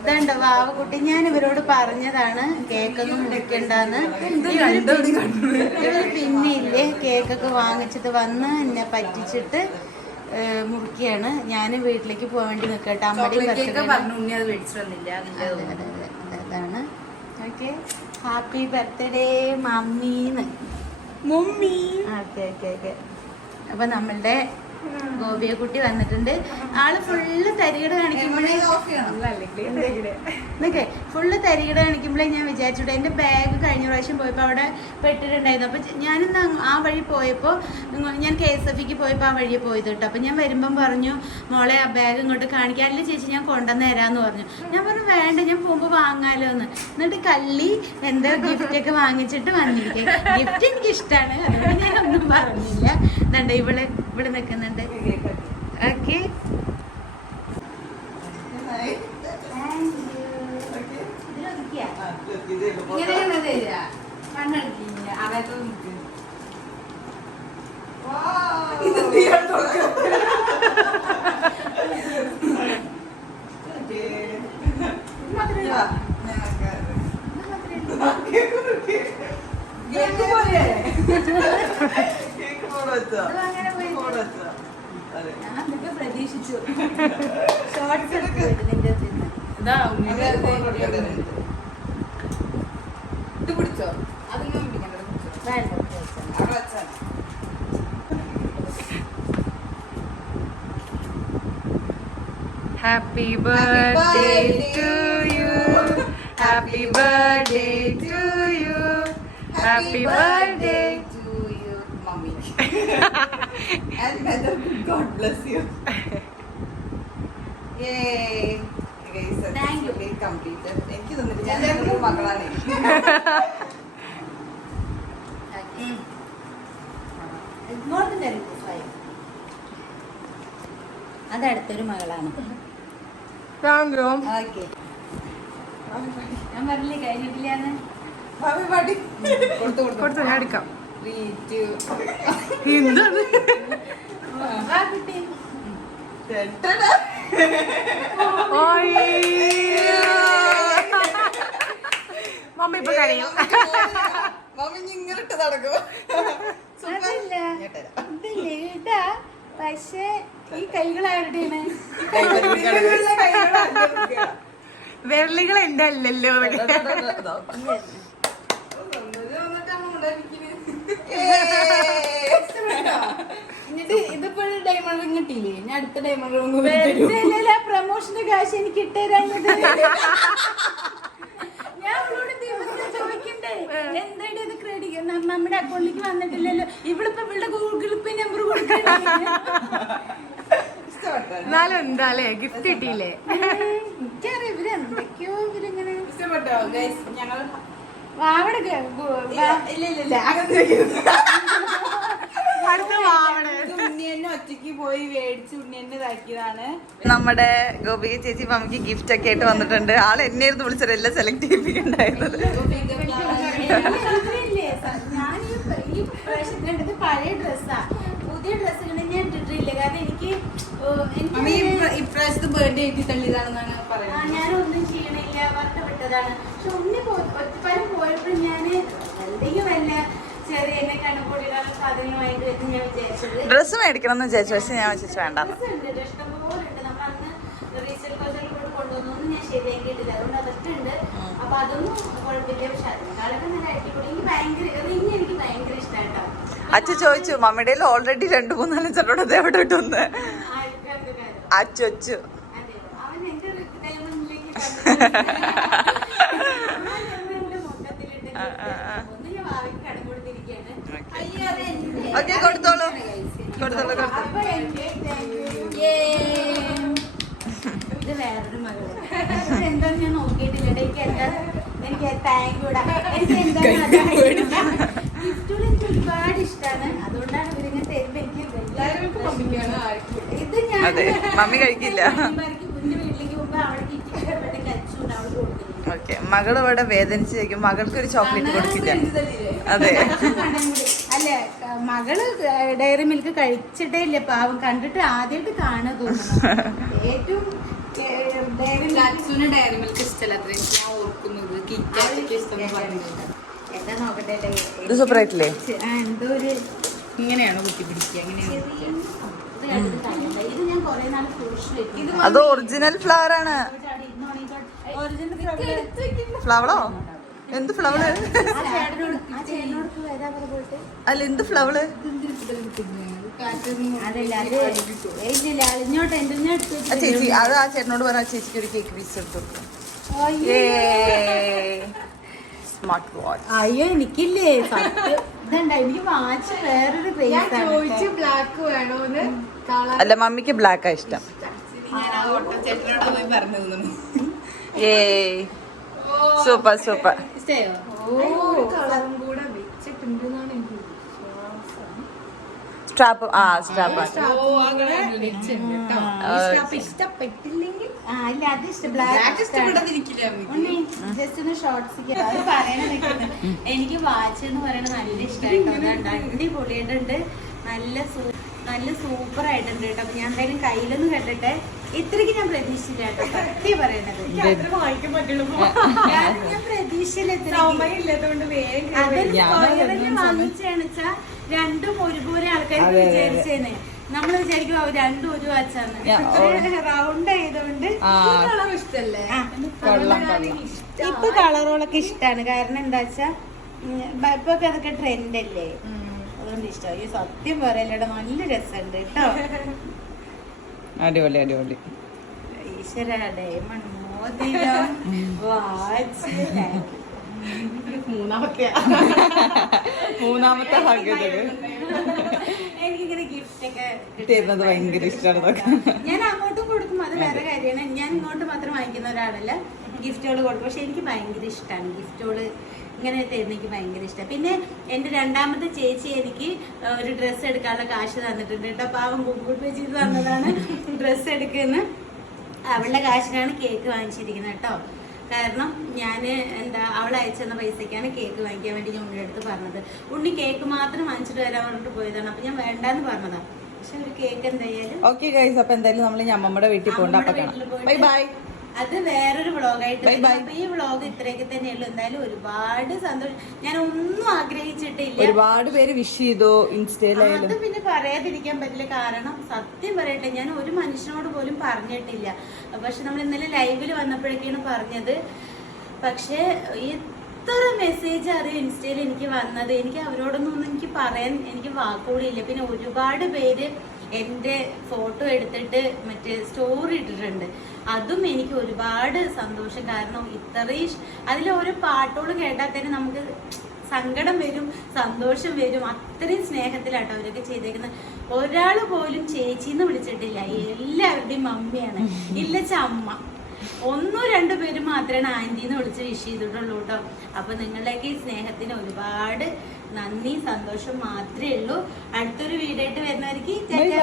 ഇതുണ്ട്? വാവക്കുട്ടി ഞാൻ ഇവരോട് പറഞ്ഞതാണ് കേക്കൊന്നും മുറിക്കണ്ടെന്ന് ഇവർ പിന്നെ ഇല്ലേ കേക്കൊക്കെ വാങ്ങിച്ചിട്ട് വന്ന് എന്നെ പറ്റിച്ചിട്ട് മുറിക്കുകയാണ് ഞാൻ വീട്ടിലേക്ക് പോകാൻ വേണ്ടി നിൽക്കട്ടെ. അതെ, അതാണ്. ഓക്കെ. ഹാപ്പി ബർത്ത്ഡേ മമ്മീന്ന്. മമ്മി. Okay okay okay. അപ്പൊ നമ്മളുടെ ഗോപിയെ കുട്ടി വന്നിട്ടുണ്ട്. ആൾ ഫുള്ള് തരികട കാണിക്കുമ്പോഴേ എന്നൊക്കെ ഫുള്ള് തരികട. കാണിക്കുമ്പോഴേ ഞാൻ വിചാരിച്ചിട്ട്. എന്റെ ബാഗ് കഴിഞ്ഞ പ്രാവശ്യം പോയപ്പോൾ അവിടെ പെട്ടിട്ടുണ്ടായിരുന്നു. അപ്പോൾ ഞാനിന്ന് ആ വഴി പോയപ്പോൾ ഞാൻ കെ എസ് എഫ് ഇക്ക് പോയപ്പോൾ ആ വഴി പോയത് കേട്ടോ. അപ്പോൾ ഞാൻ വരുമ്പം പറഞ്ഞു മോളെ ആ ബാഗ് ഇങ്ങോട്ട് കാണിക്കാൻ അല്ല ചേച്ചി ഞാൻ കൊണ്ടുവന്ന് തരാമെന്ന് പറഞ്ഞു. ഞാൻ പറഞ്ഞു വേണ്ട ഞാൻ പോകുമ്പോൾ വാങ്ങാലോ എന്ന് എന്നിട്ട് കള്ളി എന്താ ഗിഫ്റ്റ് ഒക്കെ വാങ്ങിച്ചിട്ട് വന്നിരിക്കുക ഗിഫ്റ്റ് എനിക്ക് ഇഷ്ടമാണ് അതുകൊണ്ട് ഞാൻ ഒന്നും പറഞ്ഞില്ല. എന്താ ഇവിടെ ഇവിടെ നിൽക്കുന്നുണ്ട് ഓക്കെ ഇങ്ങനെയാണ് പോലെ ഞാൻ പ്രതീക്ഷിച്ചു. ഷോർട്സ് നിന്റെ ഇതാ ഇത് പിടിച്ചോ? അതിങ്ങനെ പിടിക്കണ്ട പിടിച്ചോ? വേണ്ട അവിടെ വെച്ചാ Happy birthday to you. Happy birthday to you. Happy birthday. You, and Heather, God bless you. Yay. Okay, so Thank you. successfully completed. എനിക്ക് തന്നിട്ട് ഞാൻ is fine. അതടുത്തൊരു മകളാണ് Thank you. ഓക്കെ ഞാൻ പറഞ്ഞില്ലേ പാടി കൊടുത്തു കൊടുത്തു കൊടുത്തു ഞാൻ എടുക്കാം എന്താണ്. മമ്മി ഇപ്പൊ കഴിയും മമ്മി ഇങ്ങോട്ട് നടക്കും പക്ഷേ ഈ കൈകൾ ആരുടെയാണ് ഇങ്ങനെയുള്ള കൈകൾ ആദ്യം എടുക്കുക. എന്റെ അല്ലല്ലോ ഇതാ, ഇതാ, ഇതാ. ഏയ്. എന്നിട്ട് ഇതിപ്പോഴും ഡയമണ്ട് റിംഗ് കിട്ടിയില്ലേ ഞാൻ അടുത്ത ഡയമണ്ട് റിംഗ് പ്രൊമോഷന്റെ കാശ് എനിക്ക് ഇട്ടുതരാഞ്ഞത് ഞാൻ അവളോട് ദിവസം ചോദിക്കണ്ടേ? എന്തായിട്ട് ഇത് ക്രെഡിറ്റ് നമ്മുടെ അക്കൗണ്ടിലേക്ക് വന്നിട്ടില്ലല്ലോ. ഇവളിപ്പോ ഇവളുടെ ഗൂഗിൾ പേ നമ്പർ കൊടുക്കണ്ടേ? എന്നാലും എന്താ അല്ലേ ഗിഫ്റ്റ് കിട്ടിയില്ലേ? എനിക്കറിയാം ഇവർ എന്തൊക്കെയോ ഇവരിങ്ങനെ ഇഷ്ടപ്പെട്ടോ ഗൈസ് ഞങ്ങൾ ഇല്ല ഇല്ല ഒറ്റയ്ക്ക് പോയി മേടിച്ച് ഇതാക്കിയതാണ്. നമ്മുടെ ഗോപിക ചേച്ചി മമ്മിക്ക് ഗിഫ്റ്റ് ഒക്കെ ആയിട്ട് വന്നിട്ടുണ്ട്. ആൾ എന്നെ ആയിരുന്നു വിളിച്ചത് എല്ലാം സെലക്ട് ചെയ്യിപ്പിക്കണ്ടായിരുന്നത് ഞാൻ ഈ പ്രാവശ്യം പഴയ ഡ്രസ്സാ പുതിയ ഡ്രസ്സുകൾ ഞാൻ ഇട്ടിട്ടില്ല. കാരണം എനിക്ക് എനിക്ക് ഇപ്രാവശ്യത്തെ ബർത്ത്ഡേ എഴുതി തള്ളിയതാണെന്നാണ് പറയുന്നത്. ഞാനൊന്നും ചെയ്യണില്ല വറുത്ത് വിട്ടതാണ് പക്ഷെ പോ- ഒറ്റപ്പാലം പോയപ്പോൾ ഞാൻ എന്തെങ്കിലും വല്ല ചെറിയ എന്നെ സാധനങ്ങൾ സാധനങ്ങളുമായിട്ട് വരുന്ന ഞാൻ വിചാരിച്ചത്. ഡ്രസ്സ് മേടിക്കണം എന്ന് വിചാരിച്ചു പക്ഷെ ഞാൻ വിചാരിച്ചു വേണ്ട ഇഷ്ടംപോലെ ഉണ്ട്. നമ്മൾ അന്ന് റീസെയിൽ കോച്ചിൽ കൂടെ കൊണ്ടുവന്നൊന്നും ഞാൻ ശരിയാക്കിയിട്ടില്ല. അതുകൊണ്ട് അതൊക്കെ ഉണ്ട്. അപ്പൊ അതൊന്നും കുഴപ്പമില്ല. പക്ഷെ അതിനേക്കാളൊക്കെ നല്ല അടിപൊളി. എനിക്ക് ഭയങ്കര റിങ് എനിക്ക് ഭയങ്കര ഇഷ്ടമായിട്ടോ അച്ഛ ചോദിച്ചു മമ്മിയുടെ ഓൾറെഡി രണ്ടു മൂന്നാലും ചെറുടെ അത് എവിടെ ഇട്ടൊന്ന് അച്ചു അച്ചു. ഓക്കെ. കൊടുത്തോളൂ. കൊടുത്തോളൂ കൊടുത്തോളൂ. ഇത് വേറൊരു മകൾ. എന്താ ഞാൻ നോക്കിയിട്ടില്ല. എനിക്ക് എന്താ എനിക്ക് താങ്ക് യൂടാ എനിക്ക് എന്താ ഗിഫ്റ്റുകൾ എനിക്ക് ഒരുപാട് ഇഷ്ടമാണ് അതുകൊണ്ടാണ് ഇവരിങ്ങനെ തരുമ്പോ എനിക്ക് ഇത് ഞാൻ അതെ, മമ്മി കഴിക്കില്ല. കുഞ്ഞു വീട്ടിലേക്ക് പോകുമ്പോ കഴിച്ചുകൊണ്ട് ഓക്കെ മകൾ ഇവിടെ വേദനിച്ചിരിക്കും മകൾക്ക് ഒരു ചോക്ലേറ്റ് കൊടുക്കില്ല അതെ. അല്ലെ മകൾ ഡയറി മിൽക്ക് കഴിച്ചിട്ടേ ഇല്ല പാവം. കണ്ടിട്ട് ആദ്യമായിട്ട് കാണുക തോന്നുന്നു. ഏറ്റവും ഡയറി മിൽക്ക് അച്ഛന് ഡയറി മിൽക്ക് ഇഷ്ടമല്ല അത്രയും ഞാൻ ഓർക്കുന്നത് കിറ്റാറ്റൊക്കെ ഇഷ്ടം എന്ന് പറയുന്നത് എന്താ നോക്കട്ടെ ഇത് ഒരു ഇങ്ങനെയാണോ കുത്തി പിടിക്കുക? എങ്ങനെയാണ്. അത് ഒറിജിനൽ ഫ്ലവർ ആണ്. ഫ്ലവറോ എന്ത് ചേട്ടനോട് ചേട്ടനോട് പോയിട്ട് അല്ല എന്ത് ആ ചേച്ചി അത് ആ ചേട്ടനോട് പറഞ്ഞ ചേച്ചിക്ക് ഒരു കേക്ക് പീസ് എടുത്തു സ്മാർട്ട് വാച്ച് അയ്യോ എനിക്കില്ലേ എനിക്ക് വാച്ച് വേറൊരു ചോദിച്ചു ബ്ലാക്ക് വേണോന്ന്. അല്ല മമ്മിക്ക് ബ്ലാക്കാ ആ ഇഷ്ടം. ഏ സൂപ്പർ സൂപ്പർ ഇഷ്ടയോ സൂപ്പർ കൂടെ വെച്ചിട്ടുണ്ടെന്നാണ് എനിക്ക് വിശ്വാസം സ്ട്രാപ്പ് ആ സ്ട്രാപ്പ് ഇഷ്ടപ്പെട്ടില്ലെങ്കിൽ എനിക്ക് വാച്ച് എന്ന് പറയുന്നത് നല്ല ഇഷ്ടമായിട്ടുണ്ട് അടിപൊളിയായിട്ടുണ്ട്. നല്ല നല്ല സൂപ്പർ ആയിട്ടുണ്ട് കേട്ടോ. അപ്പൊ ഞാൻ എന്തായാലും കയ്യിലൊന്നും കെട്ടട്ടെ ഇത്രയ്ക്ക് ഞാൻ പ്രതീക്ഷിച്ചില്ല കേട്ടോ സത്യം പറയണത് വായിക്കാൻ പറ്റുള്ളൂ. ഞാൻ പ്രതീക്ഷയില്ല വേഗം അതൊരു രണ്ടും ഒരുപോലെ ആൾക്കാർ. വിചാരിച്ചേനെ. നമ്മൾ വിചാരിക്കും "ഓ, രണ്ടും ഒരു വാച്ചാണ് റൗണ്ട് ആയതുകൊണ്ട് കളർ ഇഷ്ടല്ലേ? ഇപ്പൊ കളറുകളൊക്കെ ഇഷ്ടമാണ് കാരണം എന്താ വെച്ചാ ഇപ്പൊ അതൊക്കെ ട്രെൻഡ് അല്ലേ? അതുകൊണ്ട് ഇഷ്ടം. ഈ സത്യം പറയല്ലട നല്ല രസമുണ്ട് കേട്ടോ. അടിപൊളി അടിപൊളി. മൂന്നാമത്തെ. മൂന്നാമത്തെ ഹഗ് എനിക്കിങ്ങനെ ഗിഫ്റ്റ് ഒക്കെ തരുന്നത് ഭയങ്കര ഇഷ്ടമാണ്. ഞാൻ അങ്ങോട്ടും കൊടുക്കും അത് വേറെ കാര്യമാണ്. ഞാൻ ഇങ്ങോട്ട് മാത്രം വാങ്ങിക്കുന്ന ഒരാളല്ല. ഗിഫ്റ്റുകൾ കൊടുക്കും. പക്ഷെ എനിക്ക് ഭയങ്കര ഇഷ്ടമാണ് ഗിഫ്റ്റുകൾ ഇങ്ങനെ തരുന്ന എനിക്ക് ഭയങ്കര ഇഷ്ടമാണ് പിന്നെ എന്റെ രണ്ടാമത്തെ ചേച്ചി എനിക്ക് ഒരു ഡ്രസ്സ് എടുക്കാനുള്ള കാശ് തന്നിട്ടുണ്ട് കേട്ടോ. പാവം കുക്കൂട്ട് വെച്ചിട്ട് തന്നതാണ് ഡ്രസ്സ് എടുക്കുന്ന. അവളുടെ കാശിനാണ് കേക്ക് വാങ്ങിച്ചിരിക്കുന്നത് കേട്ടോ. കാരണം ഞാൻ എന്താ അവൾ അയച്ചെന്ന പൈസയ്ക്കാണ് കേക്ക് വാങ്ങിക്കാൻ വേണ്ടി ഞാൻ ഉണ്ണിയുടെ അടുത്ത് പറഞ്ഞത്. ഉണ്ണി കേക്ക് മാത്രം വാങ്ങിച്ചിട്ട് വരാൻ പറഞ്ഞിട്ട് പോയതാണ്. അപ്പൊ ഞാൻ വേണ്ടാന്ന് പറഞ്ഞതാണ് പക്ഷെ ഒരു കേക്ക് എന്തായാലും ഓക്കെ ഗൈസ് അപ്പൊ എന്തായാലും നമ്മൾ ഞമ്മമ്മയുടെ വീട്ടിൽ പോകണ്ട. അപ്പൊ ബൈ ബൈ അത് വേറൊരു വ്ളോഗായിട്ട്. അപ്പൊ ഈ വ്ളോഗ് ഇത്രയൊക്കെ തന്നെയുള്ളൂ. എന്തായാലും ഒരുപാട് സന്തോഷം ഞാൻ ഒന്നും ആഗ്രഹിച്ചിട്ടില്ല. ഒരുപാട് പേര് വിഷ് ചെയ്തു ഇൻസ്റ്റയിലായാലും. അത് പിന്നെ പറയാതിരിക്കാൻ പറ്റില്ല. കാരണം സത്യം പറയട്ടെ ഞാൻ ഒരു മനുഷ്യനോട് പോലും പറഞ്ഞിട്ടില്ല. പക്ഷെ നമ്മൾ ഇന്നലെ ലൈവിൽ വന്നപ്പോഴേക്കാണ് പറഞ്ഞത്. പക്ഷേ എത്ര മെസ്സേജ് അറിയും ഇൻസ്റ്റയിൽ എനിക്ക് വന്നത്. എനിക്ക് അവരോടൊന്നും ഒന്നും എനിക്ക് പറയാൻ എനിക്ക് വാക്കുകൂടിയില്ല പിന്നെ ഒരുപാട് പേര് എന്റെ ഫോട്ടോ എടുത്തിട്ട് മറ്റേ സ്റ്റോറി ഇട്ടിട്ടുണ്ട്. അതും എനിക്ക് ഒരുപാട് സന്തോഷം. കാരണം ഇത്രയും അതിൽ ഓരോ പാട്ടുകൾ കേട്ടാൽ തന്നെ നമുക്ക് സങ്കടം വരും സന്തോഷം വരും. അത്രയും സ്നേഹത്തിലാട്ടോ അവരൊക്കെ ചെയ്തേക്കുന്നത്. ഒരാൾ പോലും ചേച്ചിന്ന് വിളിച്ചിട്ടില്ല. എല്ലാവരുടെയും മമ്മിയാണ്. ഇല്ലച്ച അമ്മ. ഒന്നോ രണ്ടു പേര് മാത്രമാണ് ആന്റിന്ന് വിളിച്ച് വിഷ് ചെയ്തിട്ടുള്ളൂ കേട്ടോ. അപ്പൊ നിങ്ങളുടെയൊക്കെ ഈ സ്നേഹത്തിന് ഒരുപാട് നന്ദി സന്തോഷം മാത്രമേ ഉള്ളൂ. അടുത്തൊരു വീഡിയോ ആയിട്ട് വരുന്നവർക്ക്. ഓക്കെ